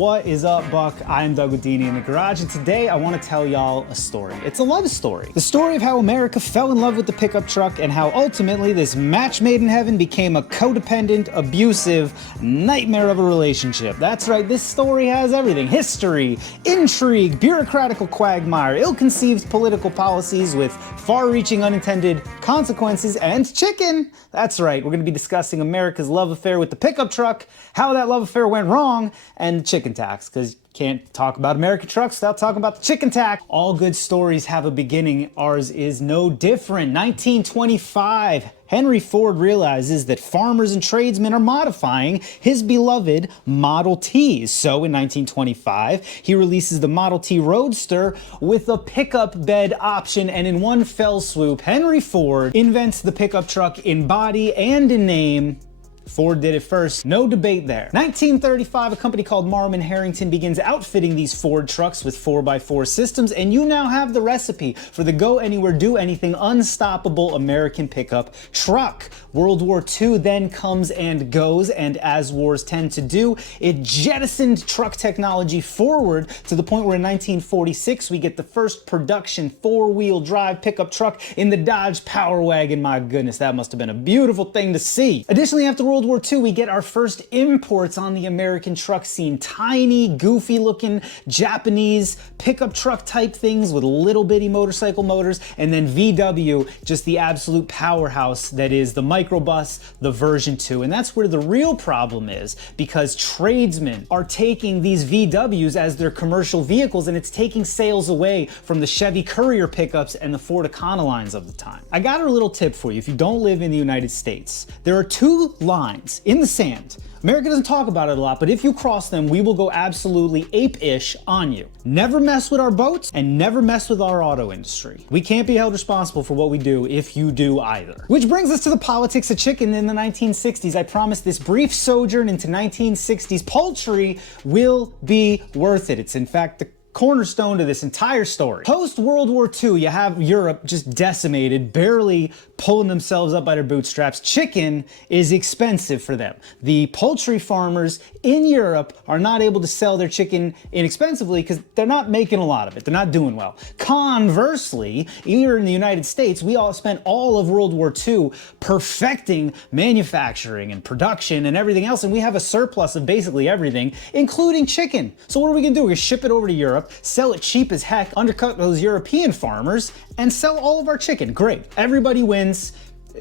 What is up, Buck? I'm Doug with Dini in the Garage, and today I want to tell y'all a story. It's a love story. The story of how America fell in love with the pickup truck and how ultimately this match made in heaven became a codependent, abusive nightmare of a relationship. That's right, this story has everything. History, intrigue, bureaucratical quagmire, ill-conceived political policies with far-reaching unintended consequences, and chicken. That's right, we're going to be discussing America's love affair with the pickup truck, how that love affair went wrong, and chicken tax, because you can't talk about American trucks without talking about the chicken tax. All good stories have a beginning. Ours is no different. 1925, Henry Ford realizes that farmers and tradesmen are modifying his beloved Model Ts. So in 1925, he releases the Model T Roadster with a pickup bed option, and in one fell swoop, Henry Ford invents the pickup truck in body and in name. Ford did it first, no debate there. 1935, a company called Marmon Harrington begins outfitting these Ford trucks with 4x4 systems, and you now have the recipe for the go anywhere, do anything, unstoppable American pickup truck. World War II then comes and goes, and as wars tend to do, it jettisoned truck technology forward to the point where in 1946 we get the first production four-wheel drive pickup truck in the Dodge Power Wagon. My goodness, that must have been a beautiful thing to see. Additionally, after World War II, we get our first imports on the American truck scene. Tiny, goofy-looking Japanese pickup truck type things with little bitty motorcycle motors, and then VW, just the absolute powerhouse that is the microbus, the version 2. And that's where the real problem is, because tradesmen are taking these VWs as their commercial vehicles, and it's taking sales away from the Chevy Courier pickups and the Ford Econolines of the time. I got a little tip for you if you don't live in the United States. There are two lines in the sand. America doesn't talk about it a lot, but if you cross them, we will go absolutely ape-ish on you. Never mess with our boats and never mess with our auto industry. We can't be held responsible for what we do if you do either. Which brings us to the politics of chicken in the 1960s. I promise this brief sojourn into 1960s poultry will be worth it. It's in fact the cornerstone to this entire story. Post-World War II, you have Europe just decimated, barely pulling themselves up by their bootstraps. Chicken is expensive for them. The poultry farmers in Europe are not able to sell their chicken inexpensively because they're not making a lot of it. They're not doing well. Conversely, here in the United States, we all spent all of World War II perfecting manufacturing and production and everything else, and we have a surplus of basically everything, including chicken. So what are we gonna do? We're gonna ship it over to Europe, sell it cheap as heck, undercut those European farmers, and sell all of our chicken. Great. Everybody wins,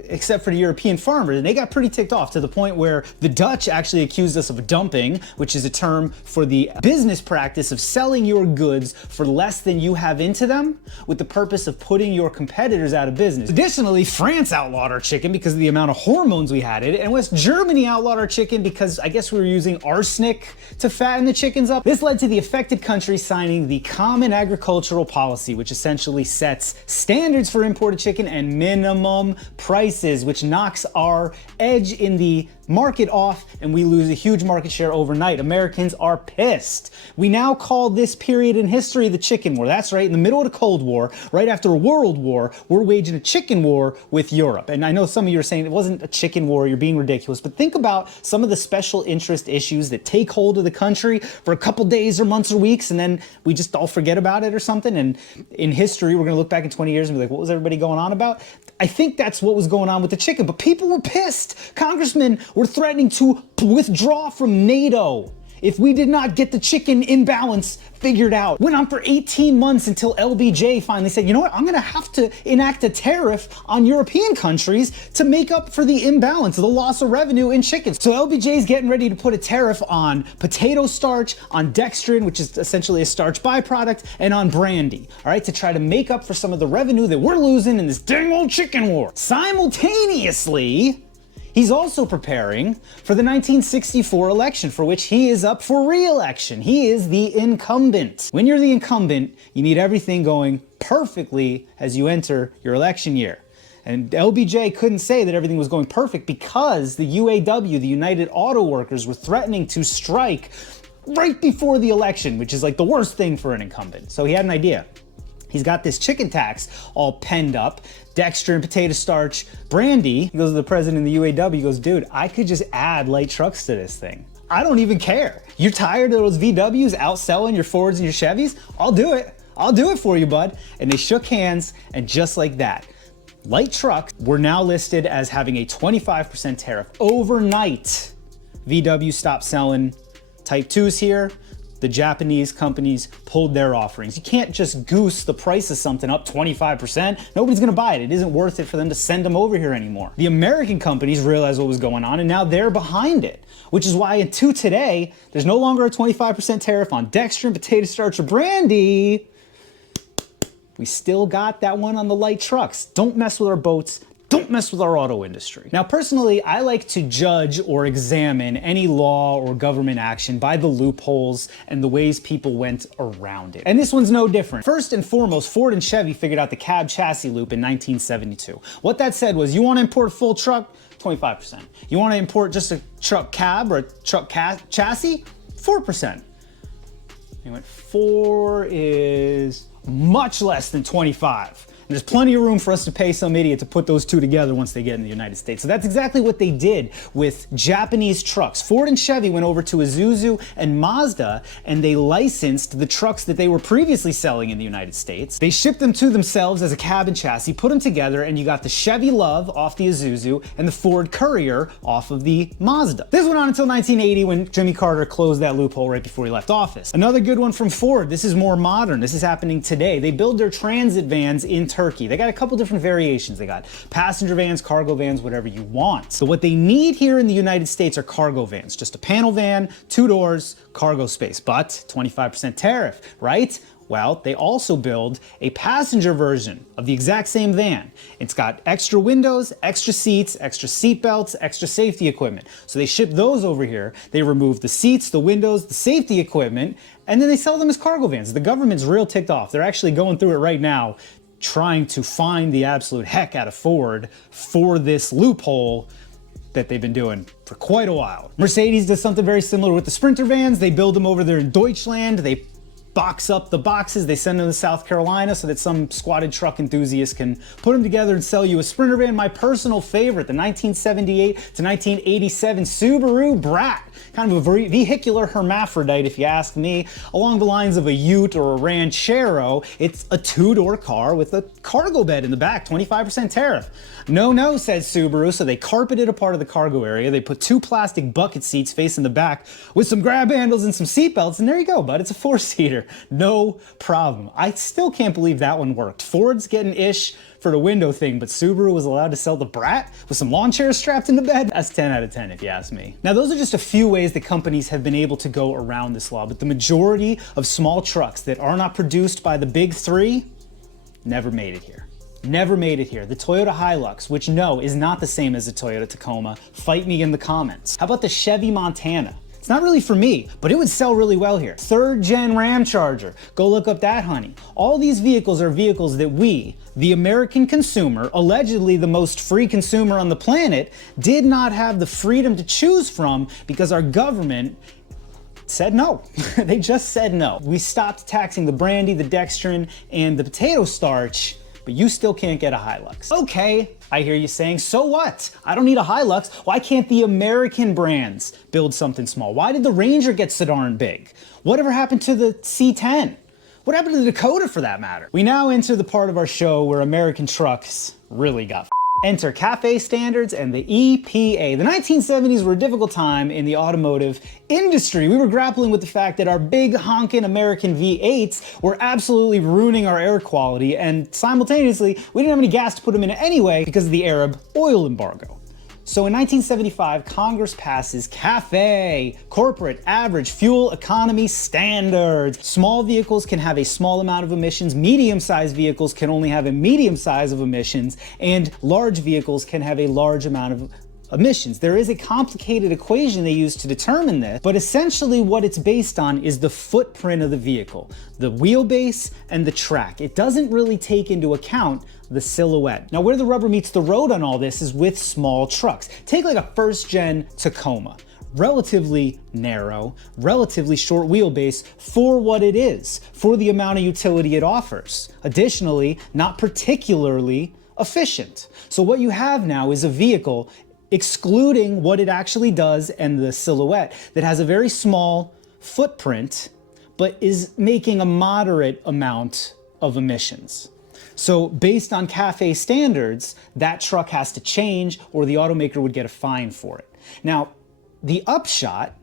except for the European farmers, and they got pretty ticked off to the point where the Dutch actually accused us of dumping, which is a term for the business practice of selling your goods for less than you have into them with the purpose of putting your competitors out of business. Additionally, France outlawed our chicken because of the amount of hormones we had in it, and West Germany outlawed our chicken because I guess we were using arsenic to fatten the chickens up. This led to the affected countries signing the Common Agricultural Policy, which essentially sets standards for imported chicken and minimum prices, which knocks our edge in the market off, and we lose a huge market share overnight. Americans are pissed. We now call this period in history the Chicken War. That's right, in the middle of the Cold War, right after a World War, we're waging a chicken war with Europe. And I know some of you are saying it wasn't a chicken war, you're being ridiculous, but think about some of the special interest issues that take hold of the country for a couple days or months or weeks, and then we just all forget about it or something. And in history, we're gonna look back in 20 years and be like, what was everybody going on about? I think that's what was going on with the chicken, but people were pissed. Congressmen were threatening to withdraw from NATO if we did not get the chicken imbalance figured out. Went on for 18 months until LBJ finally said, you know what, I'm gonna have to enact a tariff on European countries to make up for the imbalance, the loss of revenue in chickens. So LBJ's getting ready to put a tariff on potato starch, on dextrin, which is essentially a starch byproduct, and on brandy, all right, to try to make up for some of the revenue that we're losing in this dang old chicken war. Simultaneously, he's also preparing for the 1964 election, for which he is up for re-election. He is the incumbent. When you're the incumbent, you need everything going perfectly as you enter your election year. And LBJ couldn't say that everything was going perfect because the UAW, the United Auto Workers, were threatening to strike right before the election, which is like the worst thing for an incumbent. So he had an idea. He's got this chicken tax all penned up, dextrin, potato starch, brandy. He goes to the president of the UAW, he goes, dude, I could just add light trucks to this thing. I don't even care. You're tired of those VWs outselling your Fords and your Chevys? I'll do it. I'll do it for you, bud. And they shook hands, and just like that, light trucks were now listed as having a 25% tariff. Overnight, VW stopped selling Type 2s here. The Japanese companies pulled their offerings. You can't just goose the price of something up 25%. Nobody's gonna buy it. It isn't worth it for them to send them over here anymore. The American companies realized what was going on, and now they're behind it, which is why until today, there's no longer a 25% tariff on dextrin, potato starch, or brandy. We still got that one on the light trucks. Don't mess with our boats. Don't mess with our auto industry. Now, personally, I like to judge or examine any law or government action by the loopholes and the ways people went around it. And this one's no different. First and foremost, Ford and Chevy figured out the cab chassis loop in 1972. What that said was, you want to import a full truck? 25%. You want to import just a truck cab or a truck chassis? 4%. He went, 4 is much less than 25. And there's plenty of room for us to pay some idiot to put those two together once they get in the United States. So that's exactly what they did with Japanese trucks. Ford and Chevy went over to Isuzu and Mazda, and they licensed the trucks that they were previously selling in the United States. They shipped them to themselves as a cab and chassis, put them together, and you got the Chevy Love off the Isuzu and the Ford Courier off of the Mazda. This went on until 1980 when Jimmy Carter closed that loophole right before he left office. Another good one from Ford. This is more modern. This is happening today. They build their transit vans in Turkey. They got a couple different variations. They got passenger vans, cargo vans, whatever you want. So what they need here in the United States are cargo vans. Just a panel van, 2 doors, cargo space, but 25% tariff, right? Well, they also build a passenger version of the exact same van. It's got extra windows, extra seats, extra seat belts, extra safety equipment. So they ship those over here. They remove the seats, the windows, the safety equipment, and then they sell them as cargo vans. The government's real ticked off. They're actually going through it right now, trying to find the absolute heck out of Ford for this loophole that they've been doing for quite a while. Mercedes does something very similar with the Sprinter vans. They build them over there in Deutschland. They box up the boxes, they send them to South Carolina so that some squatted truck enthusiast can put them together and sell you a Sprinter van. My personal favorite, the 1978 to 1987 Subaru Brat. Kind of a very vehicular hermaphrodite, if you ask me, along the lines of a Ute or a Ranchero. It's a 2-door car with a cargo bed in the back, 25% tariff. No, said Subaru, so they carpeted a part of the cargo area. They put 2 plastic bucket seats facing the back with some grab handles and some seat belts, and there you go, bud. It's a 4-seater. No problem. I still can't believe that one worked. Ford's getting ish for the window thing, but Subaru was allowed to sell the Brat with some lawn chairs strapped in the bed? That's 10 out of 10 if you ask me. Now those are just a few ways that companies have been able to go around this law, but the majority of small trucks that are not produced by the big 3 never made it here. Never made it here. The Toyota Hilux, which no, is not the same as the Toyota Tacoma. Fight me in the comments. How about the Chevy Montana? It's not really for me, but it would sell really well here. 3rd gen Ram Charger. Go look up that, honey. All these vehicles are vehicles that we, the American consumer, allegedly the most free consumer on the planet, did not have the freedom to choose from because our government said no. They just said no. We stopped taxing the brandy, the dextrin, and the potato starch, but you still can't get a Hilux. Okay, I hear you saying, so what? I don't need a Hilux. Why can't the American brands build something small? Why did the Ranger get so darn big? Whatever happened to the C10? What happened to the Dakota for that matter? We now enter the part of our show where American trucks really got Enter CAFE standards and the EPA. The 1970s were a difficult time in the automotive industry. We were grappling with the fact that our big honkin' American V8s were absolutely ruining our air quality, and simultaneously, we didn't have any gas to put them in anyway because of the Arab oil embargo. So in 1975, Congress passes CAFE, Corporate Average Fuel Economy Standards. Small vehicles can have a small amount of emissions, medium-sized vehicles can only have a medium size of emissions, and large vehicles can have a large amount of emissions. There is a complicated equation they use to determine this, but essentially what it's based on is the footprint of the vehicle, the wheelbase and the track. It doesn't really take into account the silhouette. Now where the rubber meets the road on all this is with small trucks. Take like a 1st gen Tacoma. Relatively narrow, relatively short wheelbase for what it is, for the amount of utility it offers. Additionally, not particularly efficient. So what you have now is a vehicle excluding what it actually does and the silhouette, that has a very small footprint, but is making a moderate amount of emissions. So based on CAFE standards, that truck has to change or the automaker would get a fine for it. Now, the upshot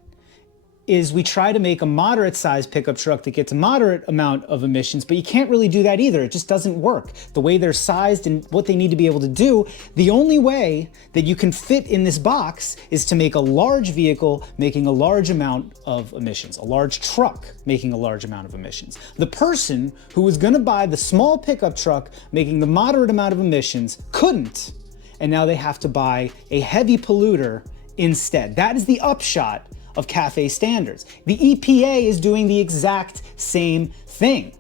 is we try to make a moderate sized pickup truck that gets a moderate amount of emissions, but you can't really do that either. It just doesn't work. The way they're sized and what they need to be able to do, the only way that you can fit in this box is to make a large vehicle making a large amount of emissions, a large truck making a large amount of emissions. The person who was gonna buy the small pickup truck making the moderate amount of emissions couldn't, and now they have to buy a heavy polluter instead. That is the upshot of CAFE standards. The EPA is doing the exact same thing.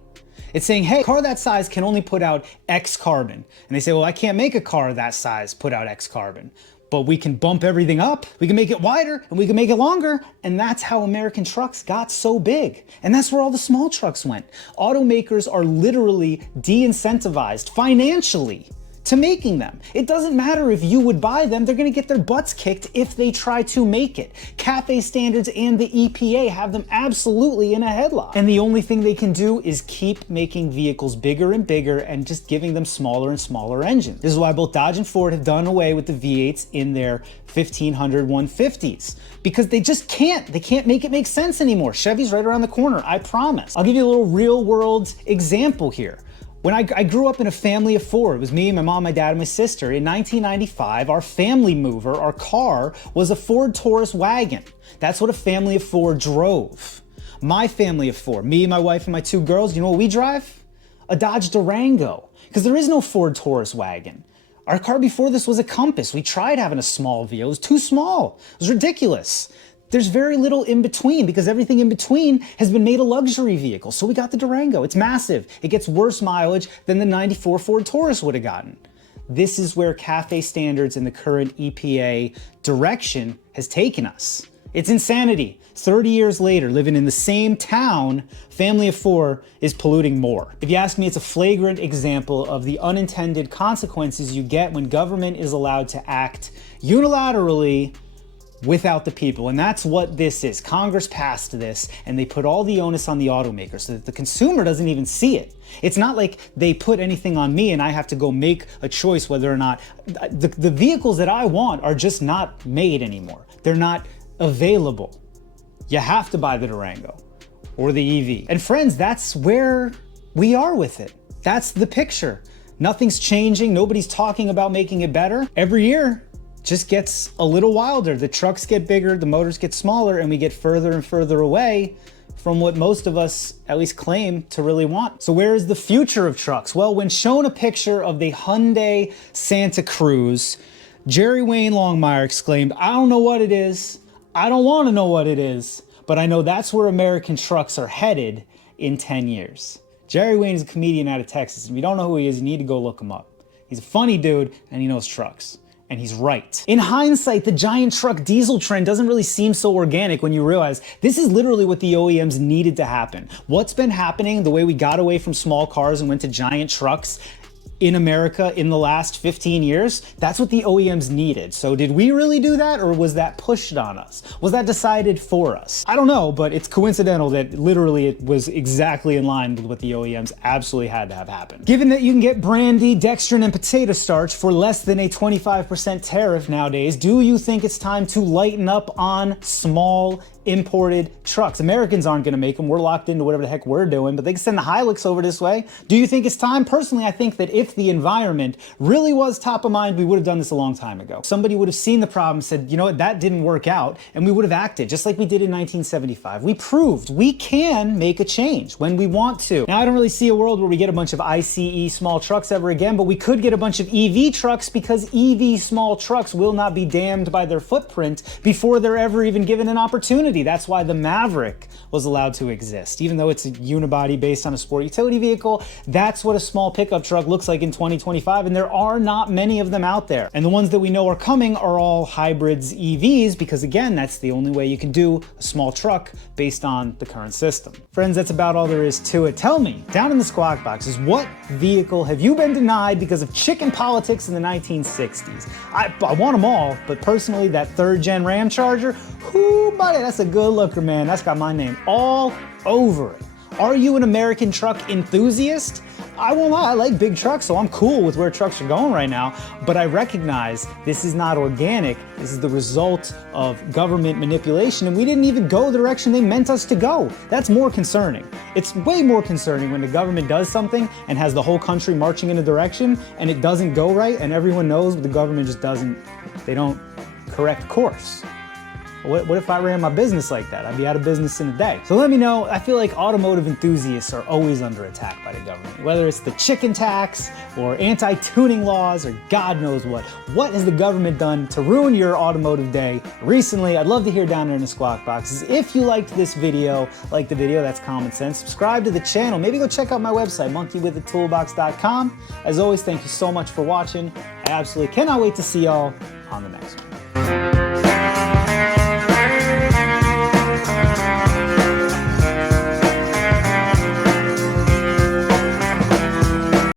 It's saying, hey, a car that size can only put out X carbon. And they say, well, I can't make a car that size put out X carbon, but we can bump everything up, we can make it wider, and we can make it longer. And that's how American trucks got so big. And that's where all the small trucks went. Automakers are literally de-incentivized financially to making them. It doesn't matter if you would buy them, they're gonna get their butts kicked if they try to make it. CAFE standards and the EPA have them absolutely in a headlock. And the only thing they can do is keep making vehicles bigger and bigger and just giving them smaller and smaller engines. This is why both Dodge and Ford have done away with the V8s in their 1500 150s, because they just can't. They can't make it make sense anymore. Chevy's right around the corner, I promise. I'll give you a little real world example here. When I grew up in a family of four, it was me, my mom, my dad, and my sister. In 1995, our family mover, our car, was a Ford Taurus wagon. That's what a family of four drove. My family of four, me, my wife, and my two girls, you know what we drive? A Dodge Durango, because there is no Ford Taurus wagon. Our car before this was a Compass. We tried having a small vehicle. It was too small. It was ridiculous. There's very little in between because everything in between has been made a luxury vehicle. So we got the Durango. It's massive. It gets worse mileage than the 94 Ford Taurus would have gotten. This is where CAFE standards and the current EPA direction has taken us. It's insanity. 30 years later, living in the same town, family of four is polluting more. If you ask me, it's a flagrant example of the unintended consequences you get when government is allowed to act unilaterally without the people. And that's what this is. Congress passed this and they put all the onus on the automaker so that the consumer doesn't even see it. It's not like they put anything on me and I have to go make a choice whether or not the vehicles that I want are just not made anymore. They're not available. You have to buy the Durango or the EV. And friends, that's where we are with it. That's the picture. Nothing's changing. Nobody's talking about making it better. Every year just gets a little wilder. The trucks get bigger, the motors get smaller, and we get further and further away from what most of us at least claim to really want. So where is the future of trucks? Well, when shown a picture of the Hyundai Santa Cruz, Jerry Wayne Longmire exclaimed, "I don't know what it is. I don't want to know what it is, but I know that's where American trucks are headed in 10 years. Jerry Wayne is a comedian out of Texas. If you don't know who he is, you need to go look him up. He's a funny dude and he knows trucks. And he's right. In hindsight, the giant truck diesel trend doesn't really seem so organic when you realize this is literally what the OEMs needed to happen. What's been happening, the way we got away from small cars and went to giant trucks in America in the last 15 years, that's what the OEMs needed. So did we really do that, or was that pushed on us? Was that decided for us? I don't know, but it's coincidental that literally it was exactly in line with what the OEMs absolutely had to have happen. Given that you can get brandy, dextrin, and potato starch for less than a 25% tariff nowadays, do you think it's time to lighten up on small imported trucks? Americans aren't gonna make them. We're locked into whatever the heck we're doing, but they can send the Hilux over this way. Do you think it's time? Personally, I think that if the environment really was top of mind, we would have done this a long time ago. Somebody would have seen the problem, said, you know what, that didn't work out, and we would have acted just like we did in 1975. We proved we can make a change when we want to. Now, I don't really see a world where we get a bunch of ICE small trucks ever again, but we could get a bunch of EV trucks because EV small trucks will not be damned by their footprint before they're ever even given an opportunity. utility. That's why the Maverick was allowed to exist. Even though it's a unibody based on a sport utility vehicle, that's what a small pickup truck looks like in 2025, and there are not many of them out there. And the ones that we know are coming are all hybrids, EVs, because again, that's the only way you can do a small truck based on the current system. Friends, that's about all there is to it. Tell me, down in the squawk boxes, what vehicle have you been denied because of chicken politics in the 1960s? I want them all, but personally, that 3rd gen Ram Charger, whoo, buddy, that's a good looker, man. That's got my name all over it. Are you an American truck enthusiast? I won't lie, I like big trucks, so I'm cool with where trucks are going right now, but I recognize this is not organic. This is the result of government manipulation, and we didn't even go the direction they meant us to go. That's more concerning. It's way more concerning when the government does something and has the whole country marching in a direction, and it doesn't go right, and everyone knows the government just they don't correct course. What if I ran my business like that? I'd be out of business in a day. So let me know. I feel like automotive enthusiasts are always under attack by the government, whether it's the chicken tax or anti-tuning laws or God knows what. What has the government done to ruin your automotive day recently? I'd love to hear down there in the squawk boxes. If you liked this video, like the video, that's common sense. Subscribe to the channel. Maybe go check out my website, monkeywithatoolbox.com. As always, thank you so much for watching. I absolutely cannot wait to see y'all on the next one.